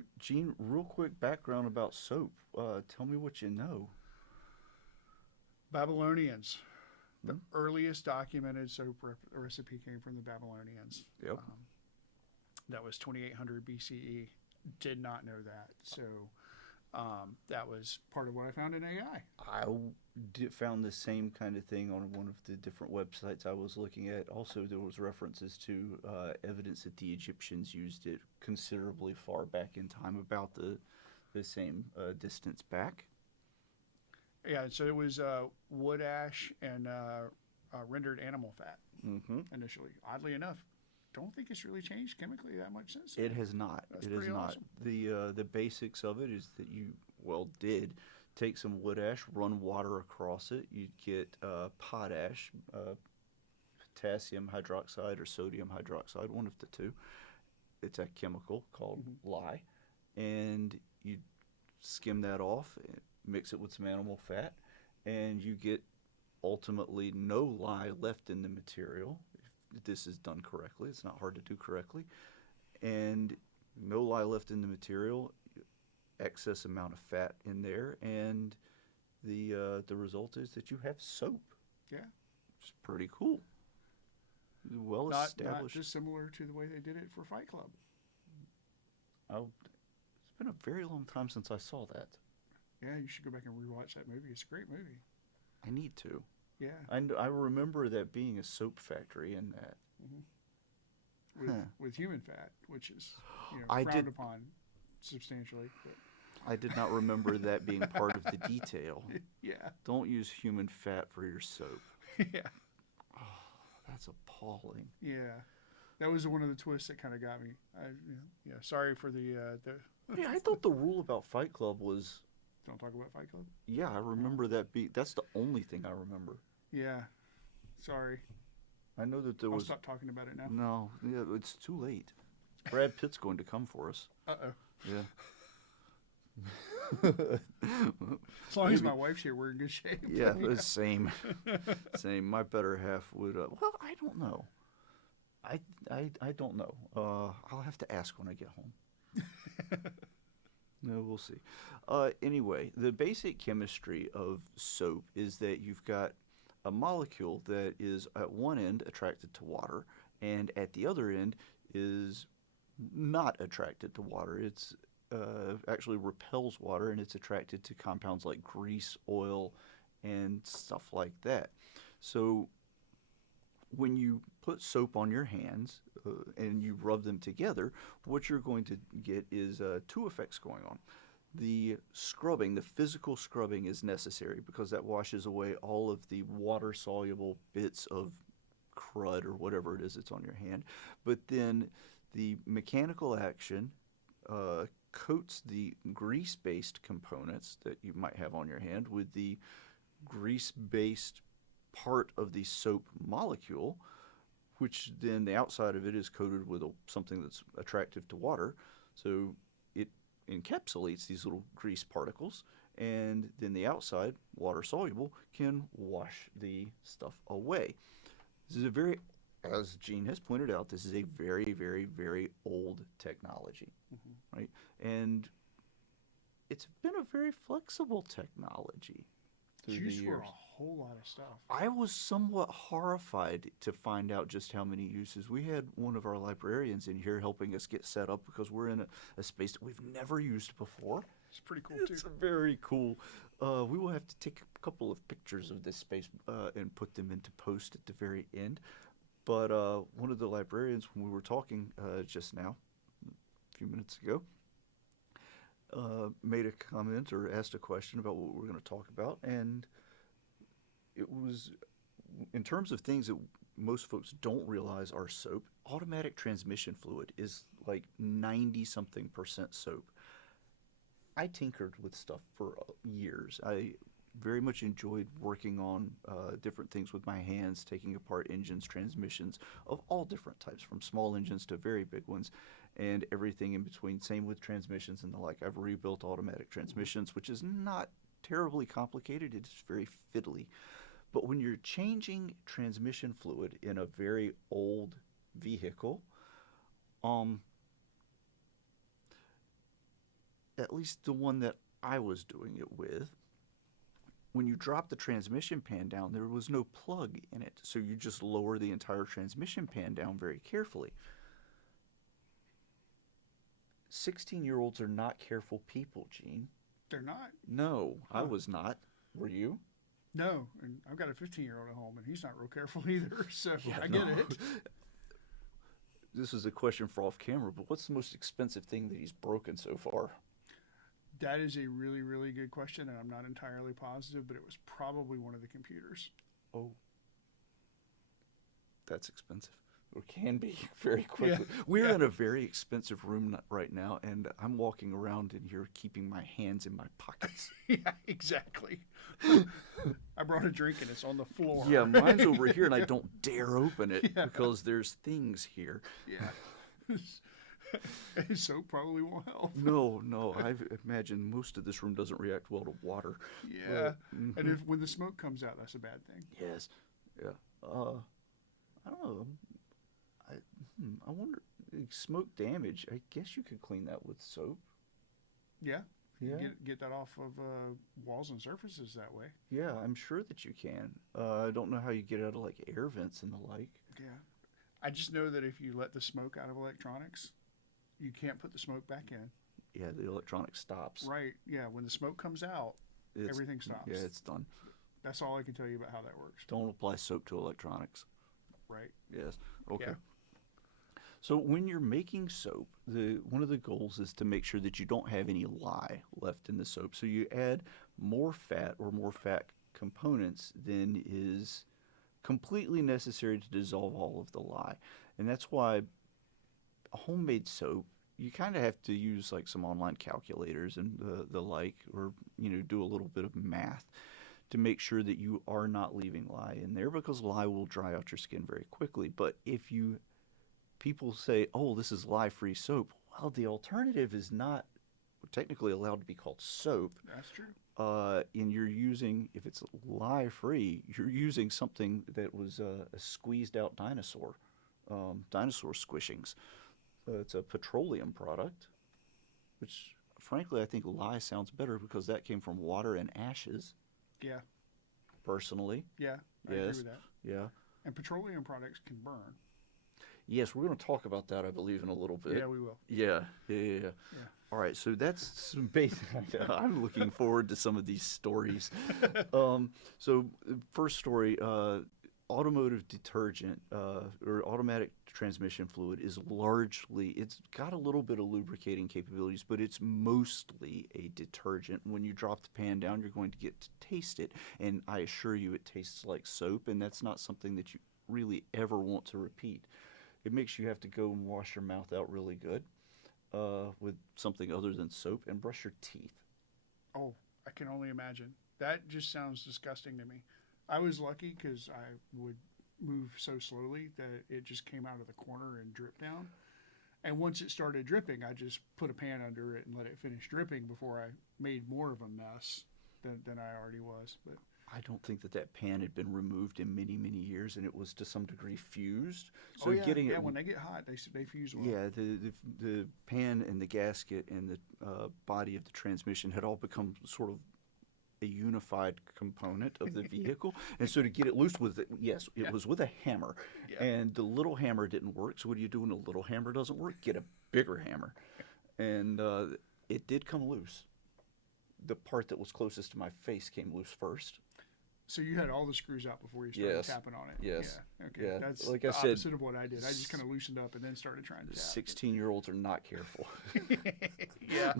So, Gene, real quick background about soap. Tell me what you know. Babylonians. The Hmm? earliest documented recipe came from the Babylonians. Yep. That was 2800 BCE. Did not know that. So that was part of what I found in AI. Found the same kind of thing on one of the different websites I was looking at. Also, there was references to evidence that the Egyptians used it considerably far back in time, about the same distance back. Yeah, so it was wood ash and rendered animal fat Hmm. initially. Oddly enough, don't think it's really changed chemically that much since It then. has not. That's It has pretty not. awesome. The basics of it is that you did take some wood ash, run water across it. You'd get potash, potassium hydroxide or sodium hydroxide, one of the two. It's a chemical called Hmm. lye, and you skim that off, mix it with some animal fat, and you get ultimately no lye left in the material. If this is done correctly, it's not hard to do correctly, and no lye left in the material, excess amount of fat in there, and the result is that you have soap. Yeah, It's pretty cool. Well not established. dissimilar to the way they did it for Fight Club. It's been a very long time since I saw that. Yeah, you should go back and rewatch that movie. It's a great movie. I need to. Yeah, I remember that being a soap factory in that. hmm with Huh. with human fat, which is I frowned did. upon substantially. But I did not remember that being part of the detail. yeah, Don't use human fat for your soap. yeah, Oh, that's appalling. yeah. That was one of the twists that kind of got me. Yeah. Sorry for the. Yeah, I thought the rule about Fight Club was, Don't talk about Fight Club. yeah, I Oh, remember that that's the only thing I remember. yeah. Sorry. I know that there I'll was, stop talking about it now. no, yeah, it's too late. Brad Pitt's going to come for us. Uh oh. Yeah. As long as Maybe. my wife's here, we're in good shape. Yeah, it's same. Same. My better half would. Well, I don't know. I don't know. I'll have to ask when I get home. No, we'll see. Anyway, the basic chemistry of soap is that you've got a molecule that is at one end attracted to water, and at the other end is not attracted to water. It's actually repels water, and it's attracted to compounds like grease, oil, and stuff like that. So when you put soap on your hands and you rub them together, what you're going to get is two effects going on. The scrubbing, the physical scrubbing, is necessary because that washes away all of the water soluble bits of crud or whatever it is that's on your hand. But then the mechanical action coats the grease based components that you might have on your hand with the grease based part of the soap molecule, which then the outside of it is coated with something that's attractive to water. So it encapsulates these little grease particles, and then the outside, water soluble, can wash the stuff away. This is a very, as Gene has pointed out, this is a very, very, very old technology, Mhm. right? And it's been a very flexible technology It's through the used for a years. whole lot of stuff. I was somewhat horrified to find out just how many uses. We had one of our librarians in here helping us get set up because we're in a space that we've never used before. It's pretty cool too. It's very cool. We will have to take a couple of pictures of this space and put them into post at the very end. But one of the librarians, when we were talking just now, a few minutes ago, made a comment or asked a question about what we are going to talk about, and it was in terms of things that most folks don't realize are soap. Automatic transmission fluid is like 90 something percent soap. I tinkered with stuff for years. I very much enjoyed working on different things with my hands, taking apart engines, transmissions of all different types, from small engines to very big ones, and everything in between. Same with transmissions and the like. I've rebuilt automatic transmissions, which is not terribly complicated, it's very fiddly. But when you're changing transmission fluid in a very old vehicle, um, at least the one that I was doing it with, when you drop the transmission pan down, there was no plug in it. So you just lower the entire transmission pan down very carefully. 16-year-olds are not careful people, Gene. They're not. No, I Huh. was not. Were you? No, and I've got a 15-year-old at home, and he's not real careful either. So Yeah, I no. get it. This is a question for off camera, but what's the most expensive thing that he's broken so far? That is a really, really good question, and I'm not entirely positive, but it was probably one of the computers. Oh, that's expensive. Or can be very quickly. We're yeah. in a very expensive room right now, and I'm walking around in here keeping my hands in my pockets. Yeah, exactly. I brought a drink, and it's on the floor. Yeah, mine's over here, and I don't dare open it Yeah. because there's things here. Yeah. Soap probably won't help. No, I imagine most of this room doesn't react well to water. Yeah. Mhm. And when the smoke comes out, that's a bad thing. Yes. Yeah. I don't know. I wonder, smoke damage. I guess you could clean that with soap. Yeah. Yeah. Get that off of walls and surfaces that way. Yeah, I'm sure that you can. I don't know how you get out of like air vents and the like. Yeah. I just know that if you let the smoke out of electronics, you can't put the smoke back in. Yeah, the electronic stops. Right. Yeah. When the smoke comes out, everything stops. Yeah, it's done. That's all I can tell you about how that works. Don't apply soap to electronics. Right. Yes. Okay. Yeah. So when you're making soap, one of the goals is to make sure that you don't have any lye left in the soap. So you add more fat or more fat components than is completely necessary to dissolve all of the lye. And that's why homemade soap, you kind of have to use like some online calculators and the like, or do a little bit of math to make sure that you are not leaving lye in there, because lye will dry out your skin very quickly. But if people say, oh, this is lye-free soap, well, the alternative is not technically allowed to be called soap. That's true. And you're using, if it's lye-free, you're using something that was a squeezed-out dinosaur, dinosaur squishings. It's a petroleum product, which, frankly, I think lye sounds better because that came from water and ashes. Yeah. Personally. Yeah. I agree with that. Yeah. And petroleum products can burn. Yes, we're going to talk about that, I believe, in a little bit. Yeah, we will. Yeah. Yeah. All right, so that's some basic. I'm looking forward to some of these stories. So, first story: automotive detergent or automatic transmission fluid is it's got a little bit of lubricating capabilities, but it's mostly a detergent. When you drop the pan down, you're going to get to taste it, and I assure you, it tastes like soap, and that's not something that you really ever want to repeat. It makes you have to go and wash your mouth out really good with something other than soap and brush your teeth. Oh, I can only imagine. That just sounds disgusting to me. I was lucky because I would move so slowly that it just came out of the corner and dripped down. And once it started dripping, I just put a pan under it and let it finish dripping before I made more of a mess than I already was. But I don't think that pan had been removed in many, many years, and it was to some degree fused. So getting it, when they get hot, they fuse well. yeah, the pan and the gasket and the body of the transmission had all become sort of a unified component of the vehicle, and so to get it loose with it, it was with a hammer, and the little hammer didn't work. So what do you do when a little hammer doesn't work? Get a bigger hammer, and it did come loose. The part that was closest to my face came loose first. So you had all the screws out before you started tapping on it? Yes. Yeah. Okay. Yeah. That's Like the I said, opposite of what I did. I just kind of loosened up and then started trying to tap. 16-year-olds are not careful. Yeah.